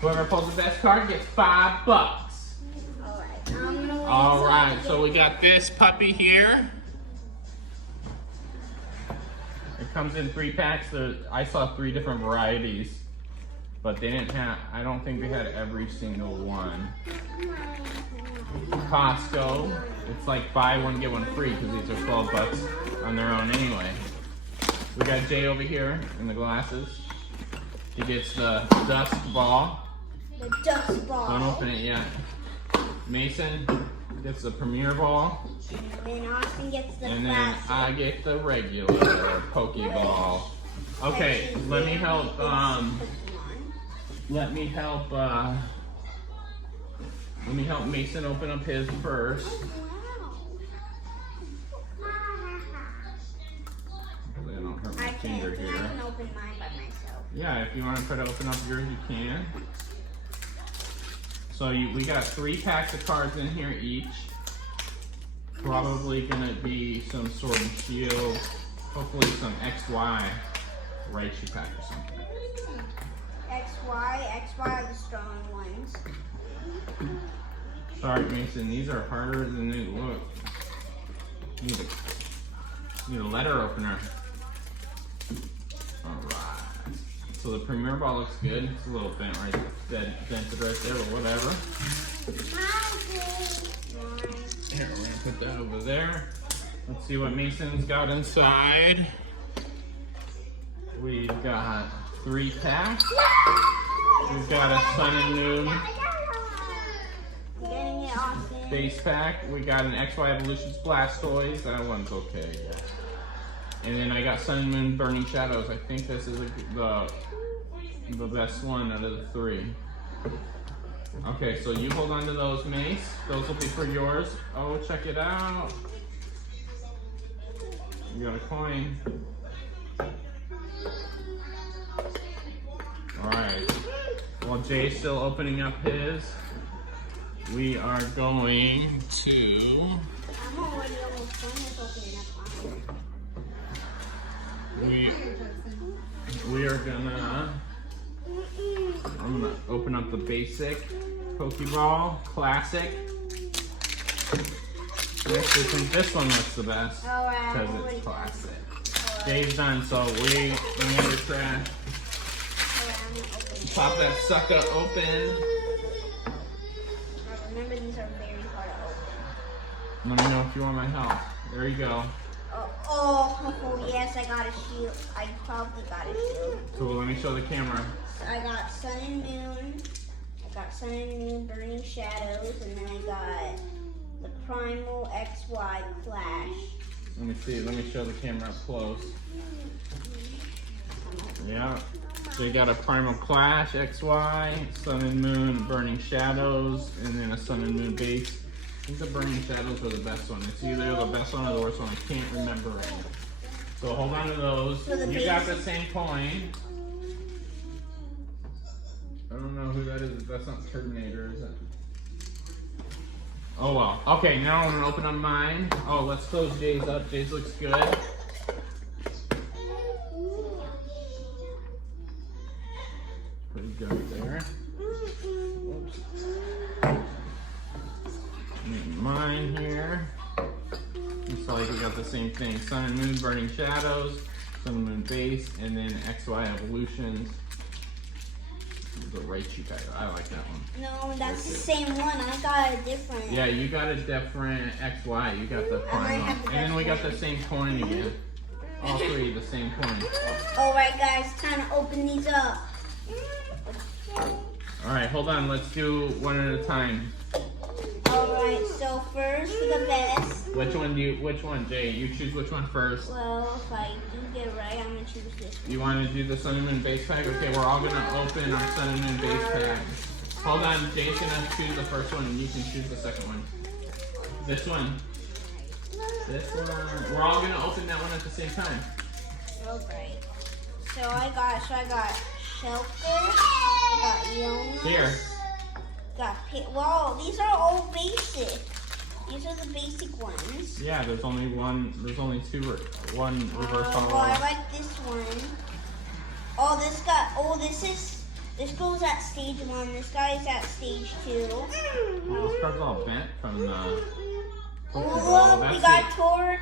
Whoever pulls the best card gets $5. All right, so we got this puppy here. It comes in 3 packs. I saw 3 different varieties, but they didn't have, I don't think they had every single one. Costco, it's like buy one, get one free because these are $12 on their own anyway. We got Jay over here in the glasses. He gets the dust ball. The dust ball. Don't open it yet. Mason gets the premier ball. And then Austin gets the And then I get the regular Pokeball. Okay, let me help. Let me help Mason open up his first. I don't hurt my finger here. I can open mine by myself. Yeah, if you want to try to open up yours, you can. So we got 3 packs of cards in here each. Probably gonna be some Sword and Shield. Hopefully some XY Raichu pack or something. XY are the strong ones. Sorry, Mason, these are harder than they look. You need a letter opener. Alright. So the premier ball looks good. It's a little bent right dented right there, but whatever. Here, we're gonna put that over there. Let's see what Mason's got inside. We've got 3 packs. We've got a Sun and Moon base pack. We got an XY Evolutions Blastoise. That one's okay. And then I got Sun and Moon Burning Shadows. I think this is the best one out of the 3. Okay, so you hold on to those, Mace. Those will be for yours. Oh, check it out. You got a coin. Alright. While Jay's still opening up his, we are going to... I'm already almost finished opening up mine. We are gonna... I'm gonna open up the basic Pokeball Classic. I actually think this one looks the best because it's classic. Jay's done, so we remember trash. Pop that sucker open. Remember, these are very hard to open. Let me know if you want my help. There you go. Oh, yes, I got a shield. I probably got a shield. Cool, let me show the camera. I got Sun and Moon. I got Sun and Moon Burning Shadows, and then I got the Primal XY Clash. Let me see, let me show the camera up close. Yeah, so you got a Primal Clash XY, Sun and Moon Burning Shadows, and then a Sun and Moon base. I think the Burning Shadows are the best one. It's either the best one or the worst one. I can't remember right now. So hold on to those. You got the same coin. I don't know who that is. That's not Terminator, is it? Oh well. Okay, now I'm gonna open up mine. Oh, let's close Jay's up. Jay's looks good. Pretty good there. Oops. Mine here. Looks like we got the same thing. Sun and Moon Burning Shadows, Sun and Moon base, and then XY Evolutions. The Raichu guy. I like that one. No, that's the same one. I got a different. Yeah, you got a different XY. You got the Primal. And then we got the same coin again. All 3 the same coin. Alright guys, time to open these up. Alright, hold on. Let's do one at a time. Alright, so first the best. Which one, Jay? You choose which one first. Well, if I do get it right, I'm gonna choose this one. You want to do the Sun and Moon base pack? Okay, we're all gonna open our Sun and Moon base pack. Hold on, Jay's gonna choose the first one and you can choose the second one. This one. This one. We're all gonna open that one at the same time. Alright. So I got Shelter, I got Jonas. Here. Wow, these are all basic. These are the basic ones. Yeah, there's only 2, one reverse hollow. Well, I like this one. Oh, this is This goes at stage 1. This guy's at stage 2. Oh, this card's all bent from the Pokeball. Oh, we got Tor.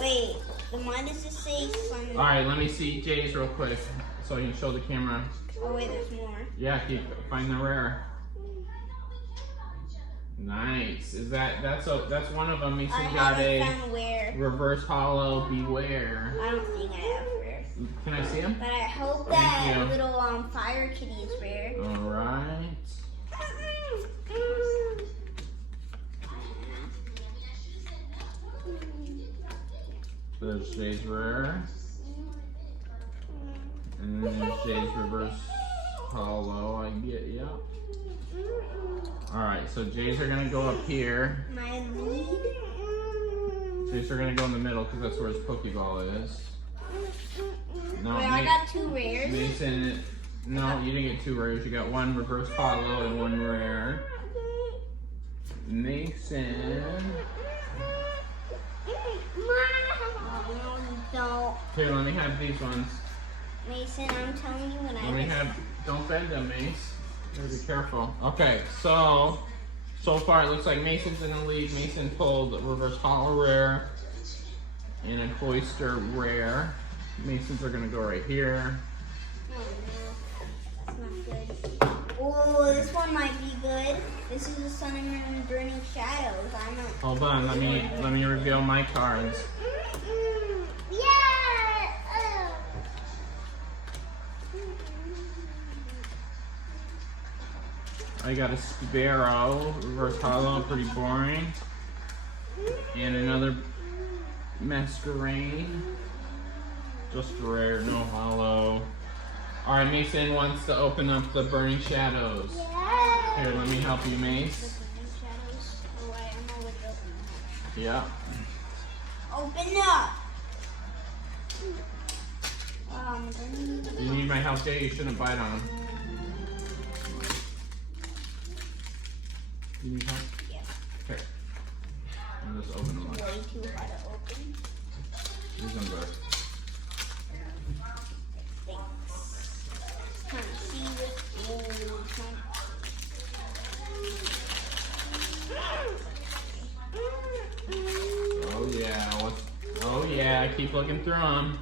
Wait, the minus is safe. Alright, let me see Jay's real quick so you can show the camera. Oh, wait, there's more. Yeah, find the rare. Nice. That's one of them. Mason got a found where. reverse hollow beware. I don't think I have rare. Can I see him? But I hope Thank that you. little fire kitty is rare. Alright. There's Jay's rare. And then there's Jay's reverse hollow. I get, yeah. Alright, so Jay's are gonna go up here. My lead. Jay's are gonna go in the middle because that's where his Pokeball is. No, Wait, I got 2 rares. Mason, no, you didn't get 2 rares. You got 1 reverse hollow and 1 rare. Mason. Don't. Here, let me have these ones. Mason, I'm telling you when Let me have, don't bend them, Mace. You gotta be careful. Okay, so far it looks like Mason's in the lead. Mason pulled a reverse hollow rare and a Cloyster rare. Mason's are gonna go right here. Oh no, it's not good. Oh, this one might be good. This is the Sun and Moon Burning Shadows. I'm not. Hold on, let me reveal my cards. I got a Sparrow, reverse hollow, pretty boring. And another Masquerain. Just rare, no hollow. Alright, Mason wants to open up the Burning Shadows. Here, let me help you, Mace. Yeah. Open up! You need my help, Jay? You shouldn't bite on them. You need help? Yeah. Okay. I'll just open them up. Way too hard to open. Use them both. Trying to see Oh yeah, oh yeah, keep looking through them.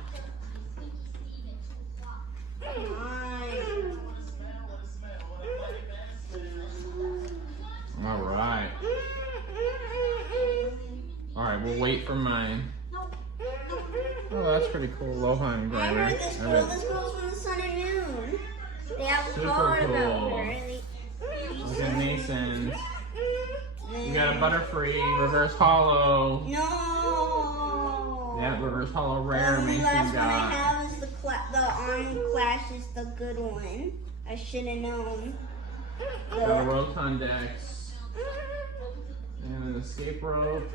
Alright. Alright, we'll wait for mine. Oh, that's pretty cool. Lohan I grinder. heard this girl. This girl's from the Sun and Moon. They have a Super card cool. about her. Look at Mason's. You got a Butterfree, reverse hollow. No. Yeah, reverse hollow rare. The Mason last one I got. have is the Army Clash is the good one. I should have known. Got a Rotondex. And an escape rope.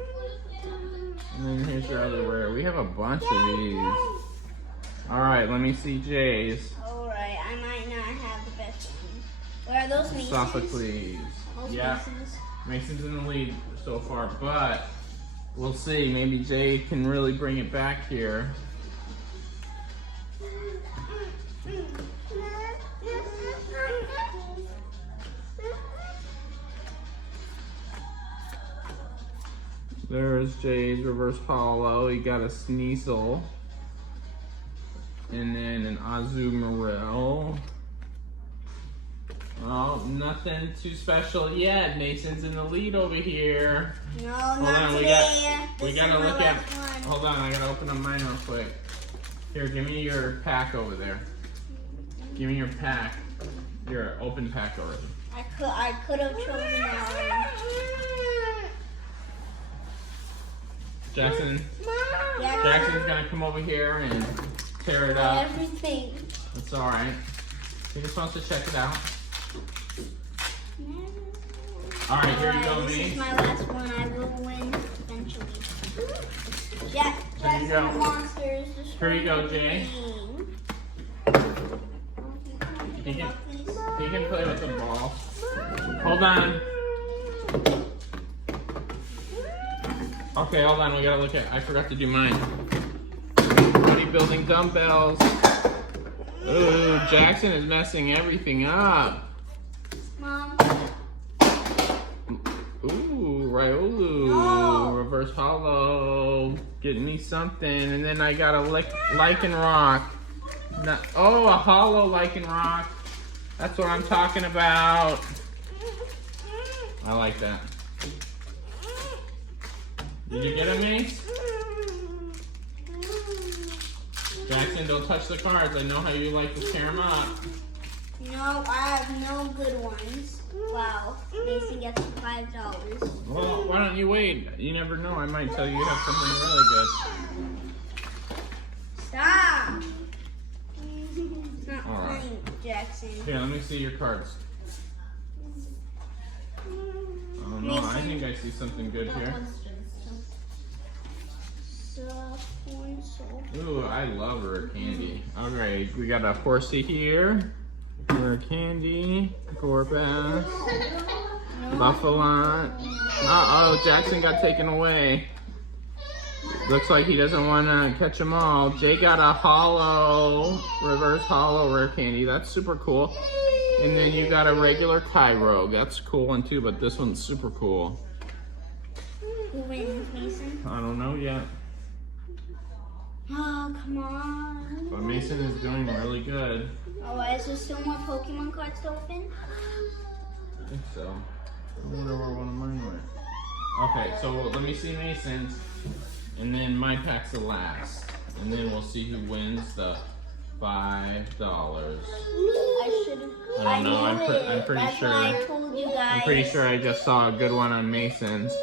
And then here's your other rare. We have a bunch of these. Alright, let me see Jay's. Alright, I might not have the best ones. Where are those Masons? Sophocles. Those Yeah. Masons? Mason's in the lead so far, but we'll see. Maybe Jay can really bring it back here. There's Jay's reverse hollow. He got a Sneasel. And then an Azumarill. Oh, nothing too special yet. Mason's in the lead over here. No, Hold not on, today. we This gotta is my look at. last one. Hold on, I gotta open up mine real quick. Here, give me your pack over there. Give me your pack. Your open pack already. I could have chosen that Jaxson. one. Yeah, Jackson's gonna come over here and tear it up. everything. It's alright. He just wants to check it out. Alright, here you go, This me. is my last one. I will win eventually. Here you Jackson go. Monsters. Here you go, Jay. He can play with the ball. Hold on. Okay, hold on. We gotta look at. I forgot to do mine. Bodybuilding dumbbells. Ooh, Jaxson is messing everything up. Mom. Ooh, Riolu. No. Reverse Hollow. Getting me something. And then I got a Lycanroc. Oh, a Hollow Lycanroc. That's what I'm talking about. I like that. Did you get a Mace? Jaxson, don't touch the cards. I know how you like to tear them up. No, I have no good ones. Wow. Mason gets $5. Well, why don't you wait? You never know. I might tell you have something really good. Stop. It's not funny, Jaxson. Here, let me see your cards. Oh no, I think I see something good here. Ooh, I love rare candy. Alright, we got a Horsey here. Rare candy. Gorbass. Buffalon. Uh-oh, Jaxson got taken away. Looks like he doesn't want to catch them all. Jay got a Hollow, reverse Hollow rare candy. That's super cool. And then you got a regular Kyrogue. That's a cool one too, but this one's super cool. Who wins, Mason? I don't know yet. Oh, come on. But Mason is doing really good. Oh, is there still more Pokemon cards to open? I think so. I wonder where one of mine went. Okay, so let me see Mason's. And then my pack's the last. And then we'll see who wins the $5. I should have. I don't know. I'm pretty That's sure. why I told you guys. I'm pretty sure I just saw a good one on Mason's.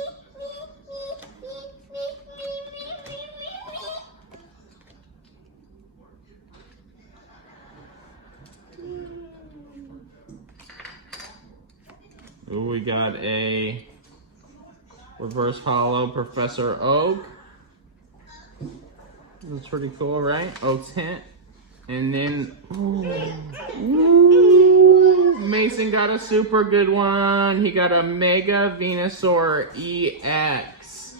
Ooh, we got a reverse hollow Professor Oak. That's pretty cool, right? Oak's hint. And then, ooh, Mason got a super good one. He got a Mega Venusaur EX.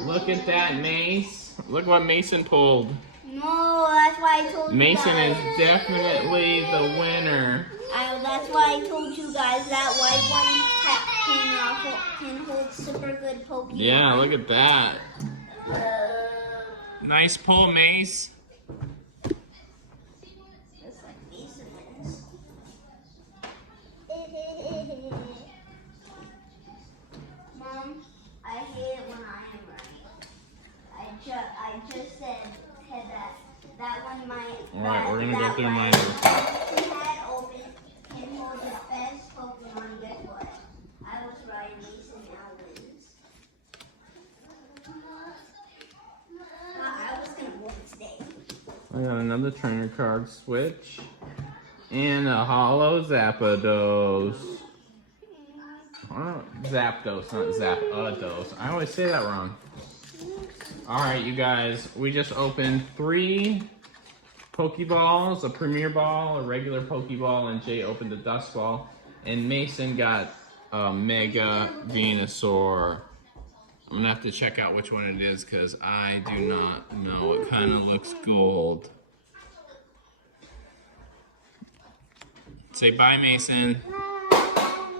Look at that, Mace. Look what Mason pulled. No, that's why I told you Mason guys. is definitely the winner. That's why I told you guys that white one can hold super good Pokemon. Yeah, look at that. Nice pull, Mace. Just like Mason wins. Mom, I hate it when I am right. I just said that one might. Alright, we're gonna go through mine. Had open can hold the best Pokemon. Guess what? I was right. Mason now wins. I was gonna win today. I got another trainer card switch. And a hollow Zapdos. Zapdos, not Zapados. I always say that wrong. Alright, you guys. We just opened 3 Pokeballs, a Premier Ball, a regular Pokeball, and Jay opened a Dust Ball. And Mason got a Mega Venusaur. I'm gonna have to check out which one it is because I do not know. It kind of looks gold. Say bye, Mason.